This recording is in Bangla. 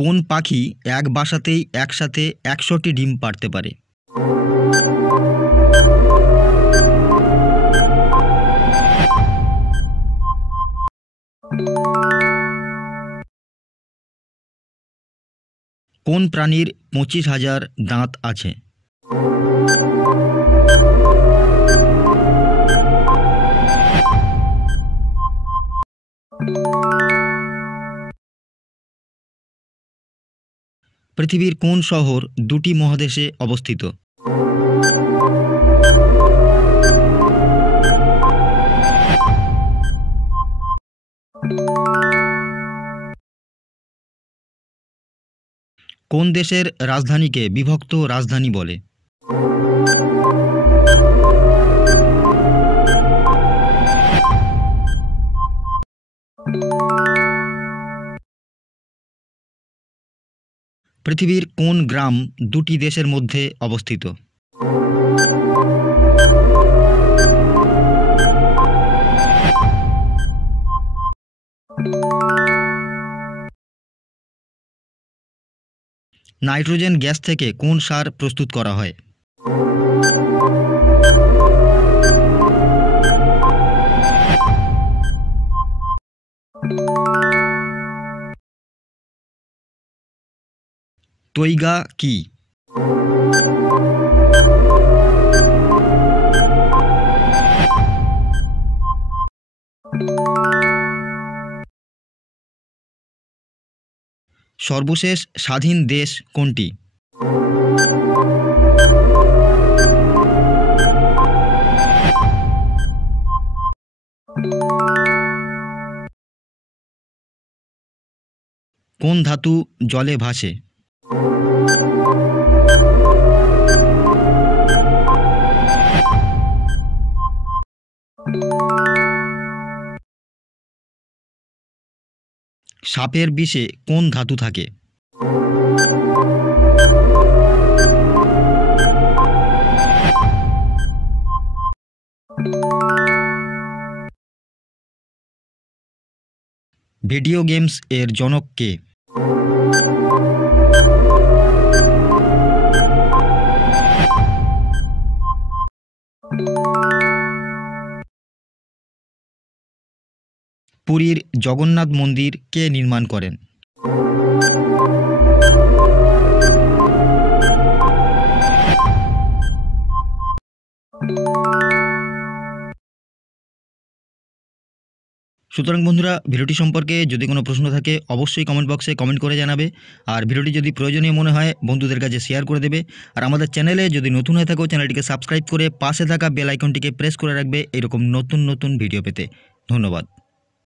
কোন পাখি এক বাসাতেই একসাথে ১০০টি ডিম পাড়তে পারে? কোন প্রাণীর ২৫,০০০ দাঁত আছে? পৃথিবীর কোন শহর দুটি মহাদেশে অবস্থিত? কোন দেশের রাজধানীকে বিভক্ত রাজধানী বলে? পৃথিবীর কোন গ্রাম দুটি দেশের মধ্যে অবস্থিত? নাইট্রোজেন গ্যাস থেকে কোন সার প্রস্তুত করা হয়? তৈগা কি? সর্বশেষ স্বাধীন দেশ কোনটি? কোন ধাতু জলে ভাসে? সাপের বিষে কোন ধাতু থাকে? ভিডিও গেমস এর জনক কে? পুরীর জগন্নাথ মন্দির কে নির্মাণ করেন? সুতরাং বন্ধুরা, ভিডিওটি সম্পর্কে যদি কোনো প্রশ্ন থাকে অবশ্যই কমেন্ট বক্সে কমেন্ট করে জানাবে। আর ভিডিওটি যদি প্রয়োজনীয় মনে হয় বন্ধুদের কাছে শেয়ার করে দেবে। আর আমাদের চ্যানেলে যদি নতুন হয়ে থাকো চ্যানেলটিকে সাবস্ক্রাইব করে পাশে থাকা বেল আইকনটিকে প্রেস করে রাখবে এরকম নতুন নতুন ভিডিও পেতে। ধন্যবাদ।